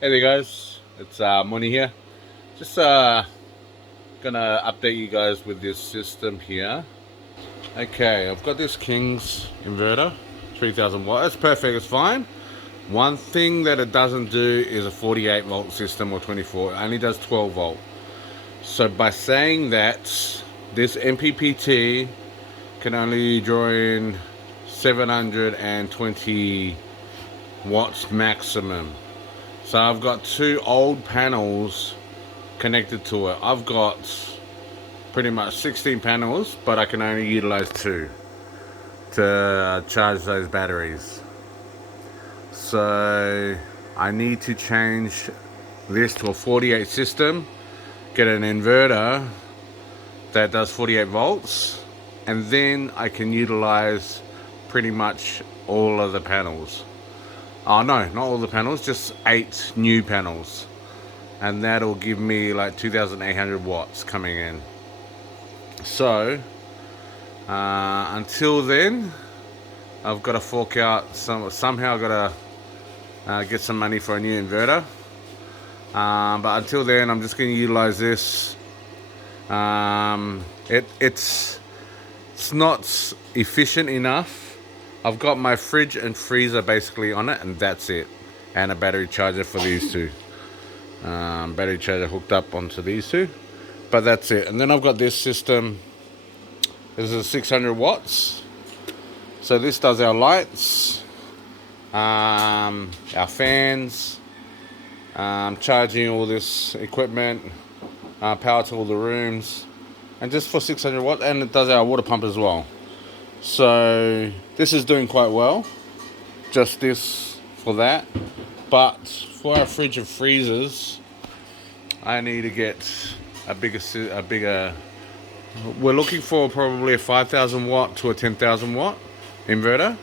Hey there guys, it's Money here. Just gonna update you guys with this system here. Okay, I've got this King's inverter, 3000 watt. It's perfect, it's fine. One thing that it doesn't do is a 48 volt system or 24. It only does 12 volt. So by saying that, this MPPT can only draw in 720 watts maximum. So I've got two old panels connected to it. I've got pretty much 16 panels, but I can only utilize two to charge those batteries. So I need to change this to a 48 system, get an inverter that does 48 volts, and then I can utilize pretty much all of the panels. Oh no, not all the panels, just 8 new panels. And that'll give me like 2,800 watts coming in. So until then, I've got to fork out somehow I've got to get some money for a new inverter. But until then, I'm just going to utilize this. It's not efficient enough. I've got my fridge and freezer basically on it, and that's it. And a battery charger for these two. Battery charger hooked up onto these two, but that's it. And then I've got this system. This is 600 watts. So this does our lights, our fans, charging all this equipment, power to all the rooms, and just for 600 watts. And it does our water pump as well. So this is doing quite well. Just this for that. But for our fridge and freezers, I need to get a bigger. We're looking for probably a 5,000 watt to a 10,000 watt inverter.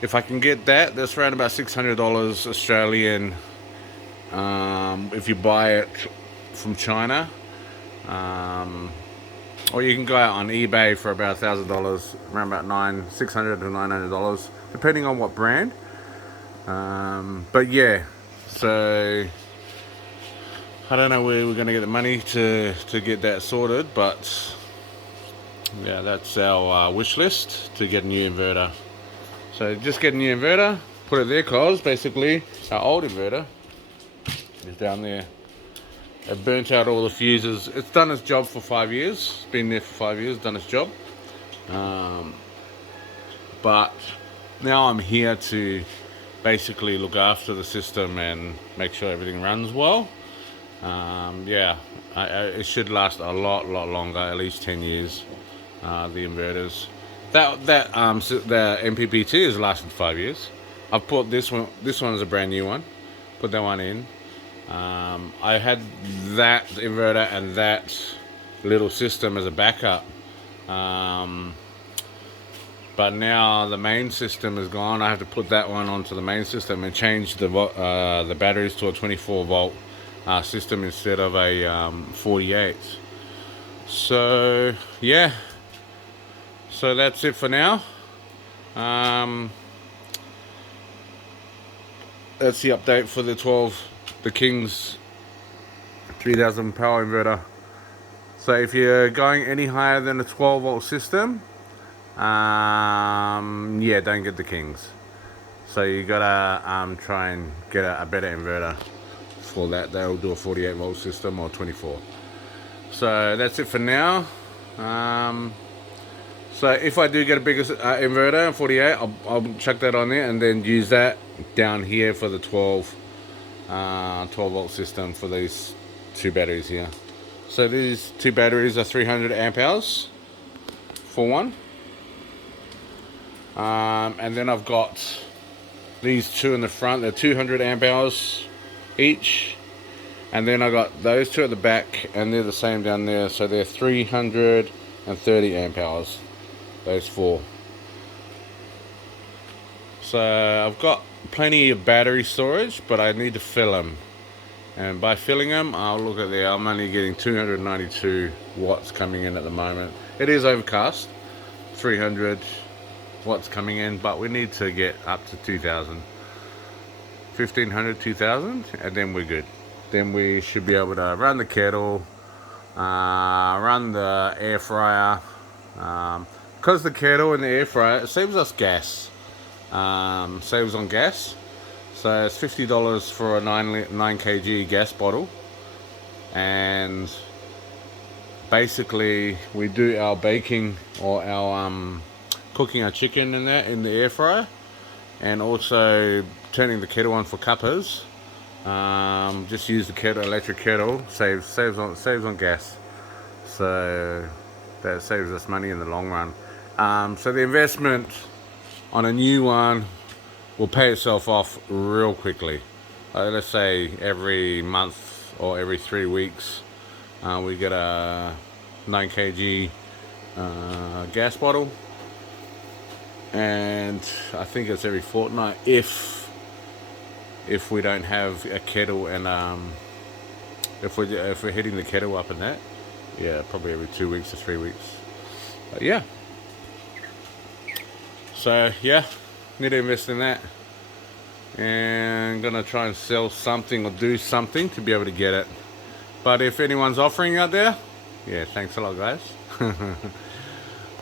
If I can get that, that's around about $600 Australian. If you buy it from China, or you can go out on eBay for about $1,000, around about $600 to $900, depending on what brand. But yeah, so I don't know where we're going to get the money to get that sorted, but yeah, that's our wish list, to get a new inverter. So just get a new inverter, put it there, cause basically our old inverter is down there. It burnt out all the fuses. It's done its job for 5 years. It's been there for 5 years, done its job. But now I'm here to basically look after the system and make sure everything runs well. Yeah, it should last a lot longer, at least 10 years. The inverters, the MPPT has lasted 5 years. I've put this one. This one is a brand new one. Put that one in. I had that inverter and that little system as a backup. But now the main system is gone. I have to put that one onto the main system and change the batteries to a 24 volt system instead of a 48. So yeah, so that's it for now. That's the update for the King's 3000 power inverter. So if you're going any higher than a 12 volt system, yeah, don't get the Kings. So you gotta try and get a better inverter for that. They'll do a 48 volt system or 24. So that's it for now. So if I do get a bigger inverter, 48, I'll chuck that on there and then use that down here for the 12 volt system for these two batteries here. So these two batteries are 300 amp hours for one. And then I've got these two in the front. They're 200 amp hours each. And then I got those two at the back, and they're the same down there. So they're 330 amp hours. Those four. So I've got plenty of battery storage, but I need to fill them. And by filling them, I'll look at there. I'm only getting 292 watts coming in at the moment. It is overcast. 300 watts coming in, but we need to get up to 2,000. 1500, 2000, and then we're good. Then we should be able to run the kettle, run the air fryer. Because the kettle and the air fryer, it saves us gas. Saves on gas. So it's $50 for a 9 kg gas bottle. And basically we do our baking or our cooking our chicken in there in the air fryer, and also turning the kettle on for cuppers. Just use the kettle, electric kettle, saves on gas, so that saves us money in the long run. So the investment on a new one will pay itself off real quickly. Let's say every month or every 3 weeks, we get a 9 kg gas bottle, and I think it's every fortnight if we don't have a kettle, and if we're hitting the kettle up and that, yeah, probably every 2 weeks or 3 weeks. But yeah, so yeah, need to invest in that, and gonna try and sell something or do something to be able to get it. But if anyone's offering out there, yeah, thanks a lot, guys.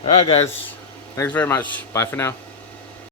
Alright guys, thanks very much. Bye for now.